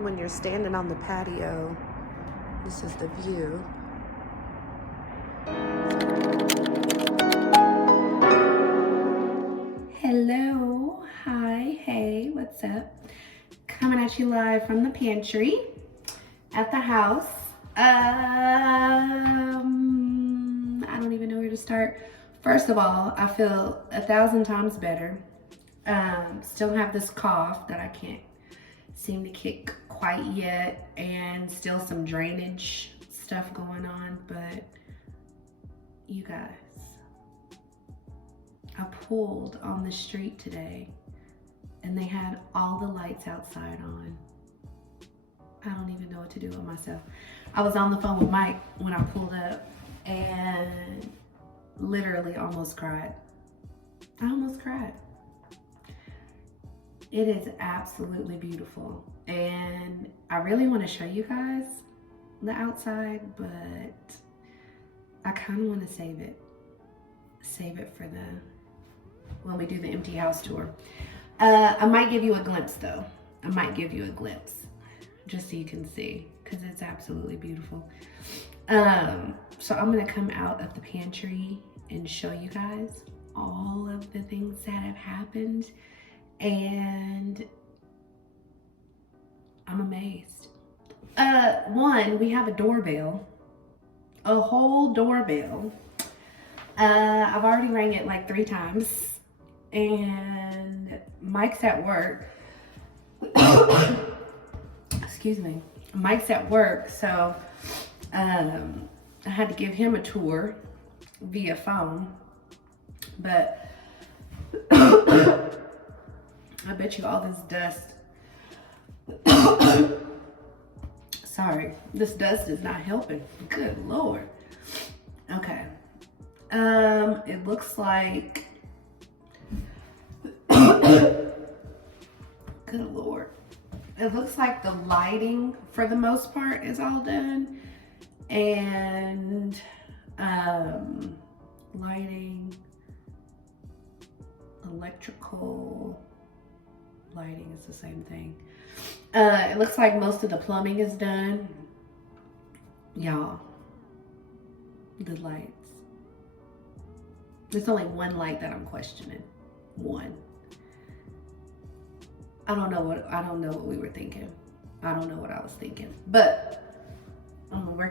when you're standing on the patio, this is the view. Hello, hi, hey, what's up? Coming at you live from the pantry at the house. I don't even know where to start. First of all, I feel 1,000 times better. Still have this cough that I can't seem to kick quite yet, and still some drainage stuff going on, but you guys, I pulled on the street today and they had all the lights outside on. I don't even know what to do with myself. I was on the phone with Mike when I pulled up and literally almost cried. I almost cried. It is absolutely beautiful. And I really want to show you guys the outside, but I kind of want to save it. Save it for when we do the empty house tour. I might give you a glimpse though. I might give you a glimpse just so you can see, because it's absolutely beautiful. So I'm gonna come out of the pantry and show you guys all of the things that have happened, and I'm amazed. One, we have a doorbell, a whole doorbell. I've already rang it like 3 times, and Mike's at work. Excuse me. Mike's at work, so I had to give him a tour via phone, but I bet you all this dust, sorry, this dust is not helping. Good Lord. Okay. It looks like, good Lord. It looks like the lighting for the most part is all done, and lighting, electrical, lighting is the same thing. It looks like most of the plumbing is done. Y'all, the lights. There's only one light that I'm questioning. One. I don't know what we were thinking. I don't know what I was thinking. But we're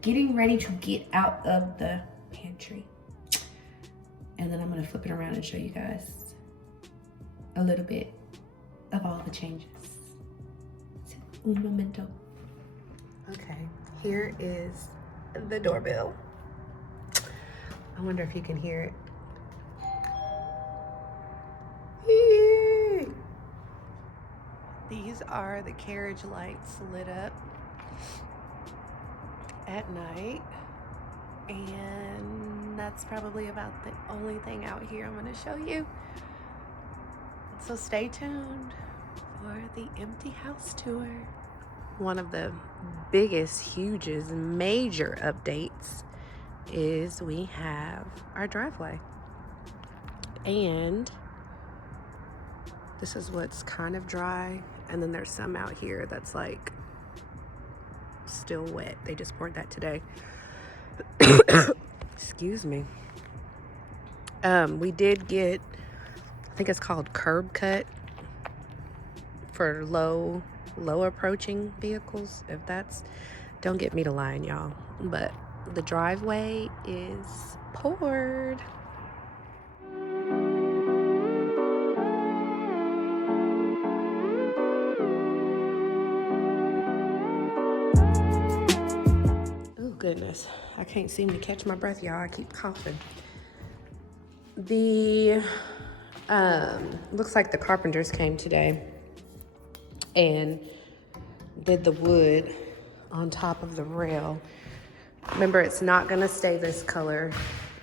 getting ready to get out of the pantry. And then I'm gonna flip it around and show you guys a little bit of all the changes. Un momento. Okay, here is the doorbell. I wonder if you can hear it. These are the carriage lights lit up at night, and that's probably about the only thing out here I'm going to show you. So stay tuned for the empty house tour. One of the biggest, hugest, major updates is we have our driveway, and this is what's kind of dry, and then there's some out here that's like still wet. They just poured that today. Excuse me. We did get, I think it's called curb cut for low approaching vehicles. If that's, don't get me to lying, y'all, but the driveway is poured. Goodness, I can't seem to catch my breath, y'all. I keep coughing. The looks like the carpenters came today and did the wood on top of the rail. Remember, it's not gonna stay this color.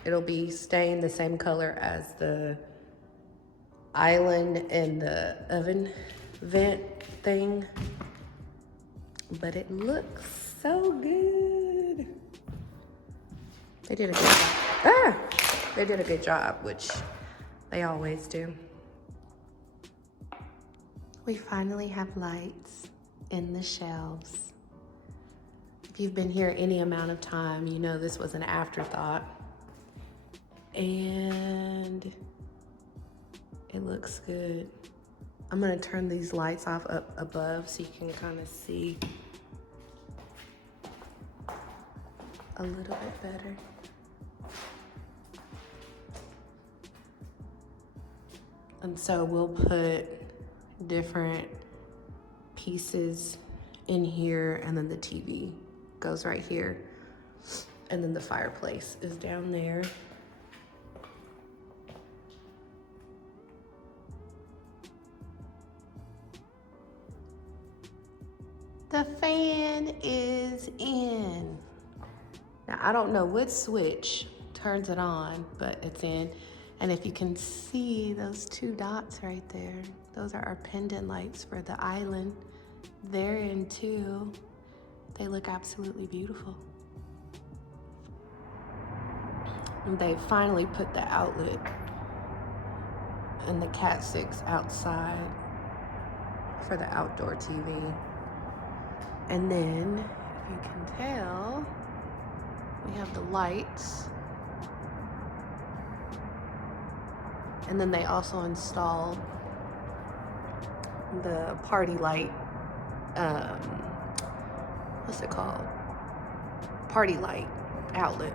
It'll be staying the same color as the island and the oven vent thing, but it looks so good. They did a good job. They did a good job, which they always do. We finally have lights in the shelves. If you've been here any amount of time, you know this was an afterthought. And it looks good. I'm gonna turn these lights off up above so you can kind of see a little bit better. And so we'll put different pieces in here, and then the TV goes right here. And then the fireplace is down there. The fan is in. Now, I don't know what switch turns it on, but it's in. And if you can see those two dots right there, those are our pendant lights for the island. They're in too. They look absolutely beautiful. And they finally put the outlet and the Cat 6 outside for the outdoor TV. And then, if you can tell, we have the lights. And then they also installed the party light, what's it called? Party light outlet.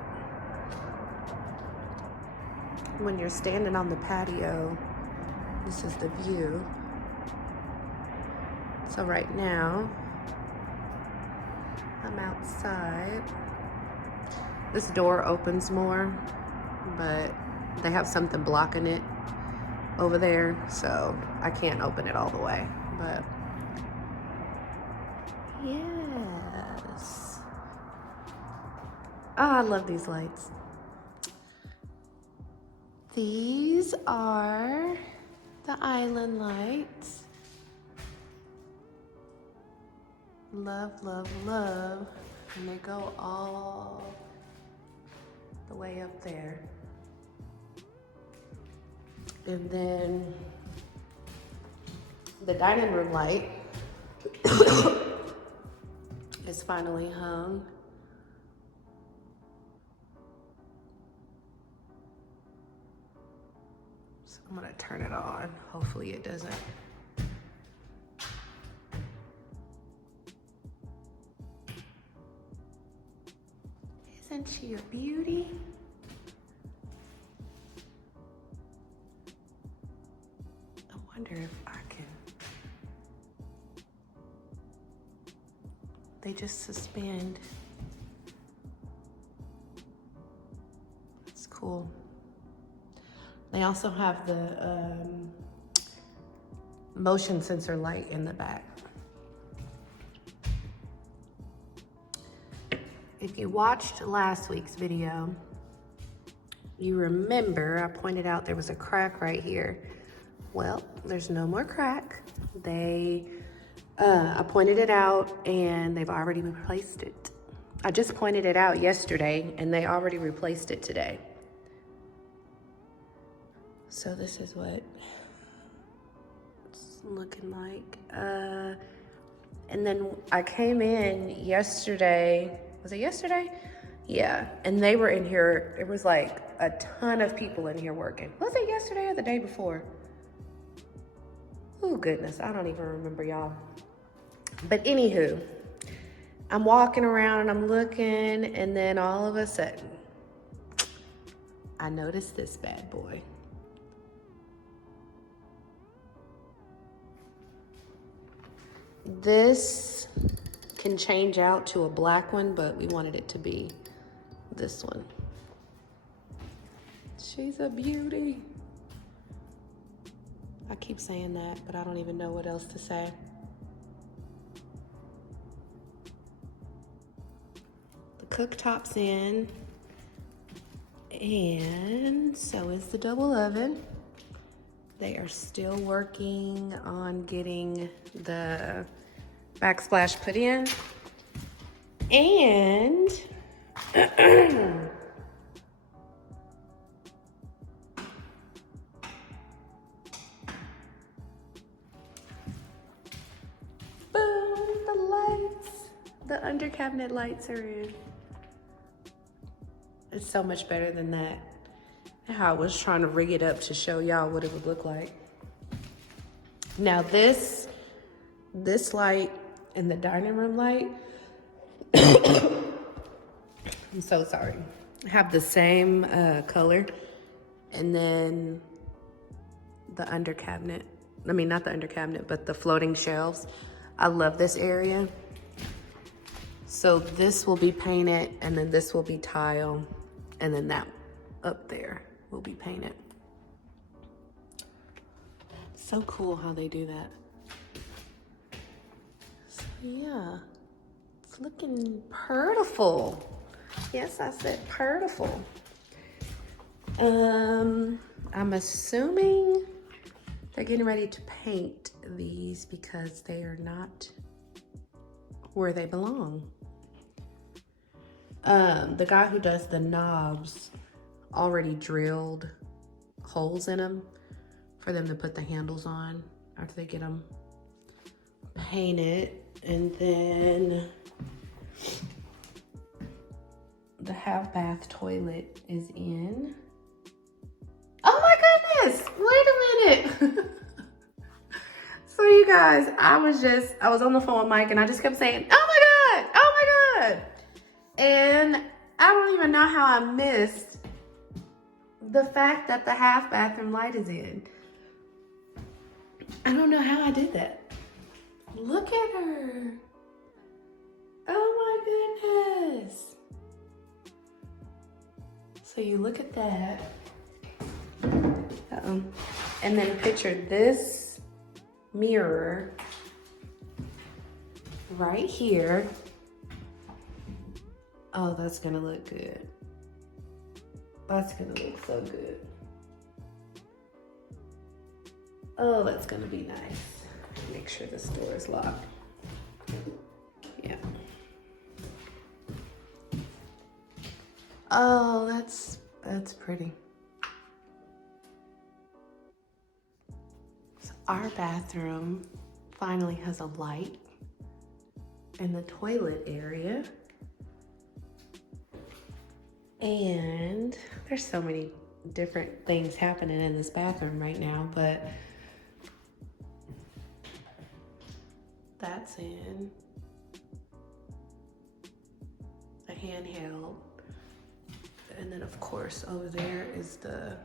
When you're standing on the patio, this is the view. So right now, I'm outside. This door opens more, but they have something blocking it over there, so I can't open it all the way, but yes. Oh, I love these lights. These are the island lights. Love, love, love. And they go all the way up there. And then the dining room light is finally hung. So I'm gonna turn it on. Hopefully it doesn't. Isn't she a beauty? I wonder if I can. They just suspend. It's cool. They also have the motion sensor light in the back. If you watched last week's video, you remember I pointed out there was a crack right here. Well, there's no more crack. I pointed it out and they've already replaced it. I just pointed it out yesterday and they already replaced it today. So this is what it's looking like. And then I came in yesterday. Was it yesterday? Yeah, and they were in here. It was like a ton of people in here working. Was it yesterday or the day before? Oh goodness, I don't even remember, y'all. But anywho, I'm walking around and I'm looking, and then all of a sudden, I noticed this bad boy. This can change out to a black one, but we wanted it to be this one. She's a beauty. I keep saying that, but I don't even know what else to say. The cooktop's in, and so is the double oven. They are still working on getting the backsplash put in. And boom, the The under cabinet lights are in. It's so much better than that. How I was trying to rig it up to show y'all what it would look like. Now this light and the dining room light, I'm so sorry, have the same color. And then the under cabinet, I mean, not the under cabinet, but the floating shelves. I love this area. So this will be painted, and then this will be tile, and then that up there will be painted. So cool how they do that. So yeah, it's looking purtiful. Yes, I said purtiful. I'm assuming they're getting ready to paint these because they are not where they belong. The guy who does the knobs already drilled holes in them for them to put the handles on after they get them painted. And then the half bath toilet is in. Oh my goodness, wait a minute. So you guys, I was on the phone with Mike and I just kept saying, oh my God, oh my God. And I don't even know how I missed the fact that the half bathroom light is in. I don't know how I did that. Look at her. Oh my goodness. So you look at that. And then picture this mirror right here. Oh, that's gonna look good. That's gonna look so good. Oh, that's gonna be nice. Make sure this door is locked. Yeah. Oh, that's pretty. So our bathroom finally has a light in the toilet area. And there's so many different things happening in this bathroom right now, but that's in. The handheld. And then of course over there is the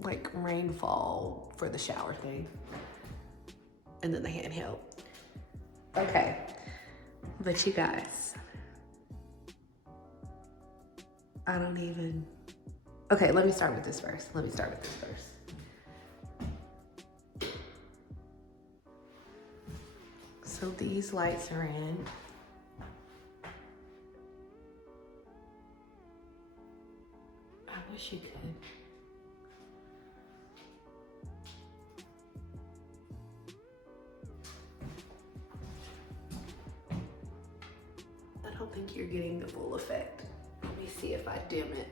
like rainfall for the shower thing. And then the handheld. Okay. But you guys, I don't even, okay, let me start with this first. So these lights are in. I wish you could. I don't think you're getting the full effect. Let me see if I dim it.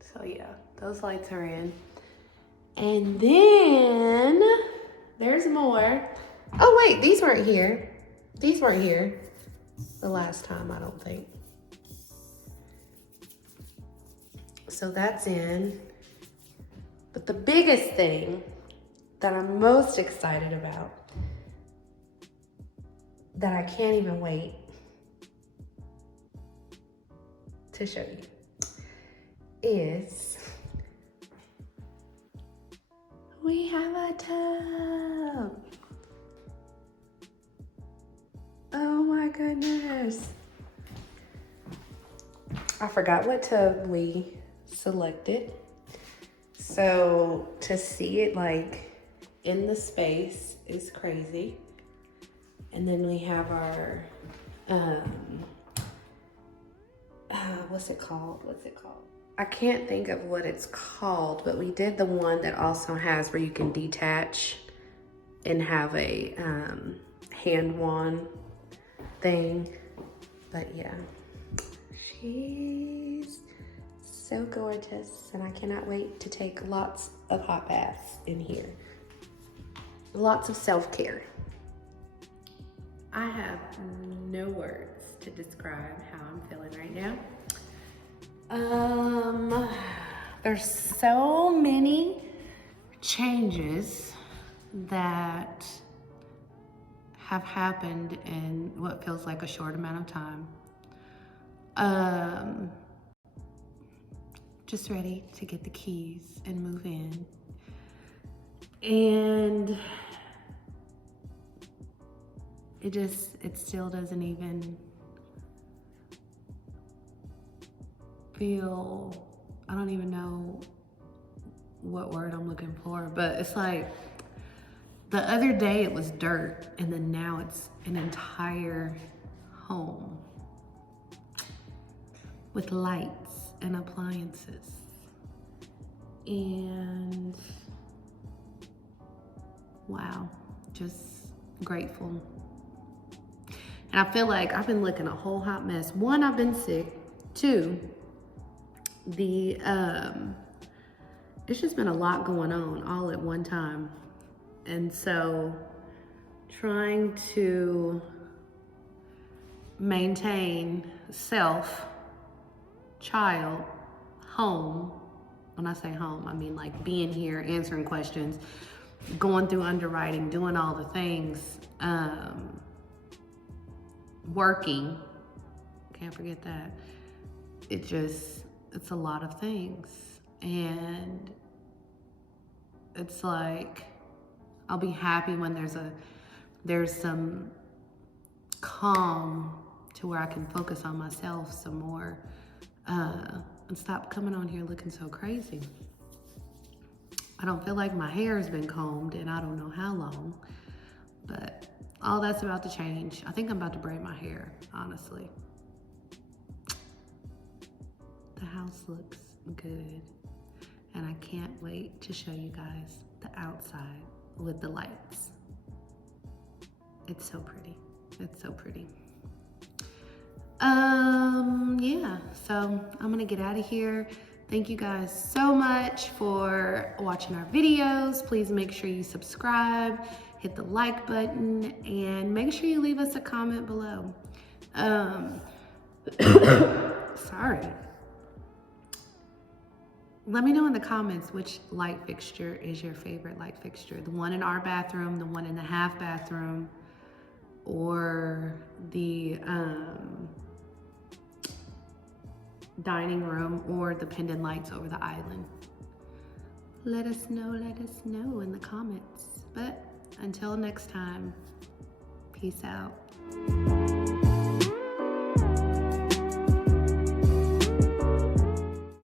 So yeah, those lights are in. And then there's more. Oh wait, these weren't here. These weren't here the last time, I don't think. So that's in. But the biggest thing that I'm most excited about, that I can't even wait to show you, is we have a tub. Oh my goodness. I forgot what tub we selected. So to see it like in the space is crazy. And then we have our, what's it called? I can't think of what it's called, but we did the one that also has where you can detach and have a hand wand thing. But yeah, she's so gorgeous, and I cannot wait to take lots of hot baths in here. Lots of self-care. I have no words to describe how I'm feeling right now. There's so many changes that have happened in what feels like a short amount of time. Just ready to get the keys and move in. And it still doesn't even feel, I don't even know what word I'm looking for, but it's like the other day it was dirt, and then now it's an entire home with lights and appliances. And wow, just grateful. And I feel like I've been looking a whole hot mess. One, I've been sick. Two, it's just been a lot going on all at one time. And so trying to maintain self, child, home. When I say home, I mean like being here, answering questions, going through underwriting, doing all the things, working, can't forget that. It's a lot of things. And it's like, I'll be happy when there's some calm to where I can focus on myself some more, and stop coming on here looking so crazy. I don't feel like my hair has been combed in I don't know how long, but all that's about to change. I think I'm about to braid my hair, honestly. The house looks good, and I can't wait to show you guys the outside with the lights. It's so pretty. It's so pretty. Yeah, so I'm gonna get out of here. Thank you guys so much for watching our videos. Please make sure you subscribe, hit the like button, and make sure you leave us a comment below. Sorry. Let me know in the comments which light fixture is your favorite light fixture. The one in our bathroom, the one in the half bathroom, or the dining room, or the pendant lights over the island. Let us know in the comments. But until next time, peace out.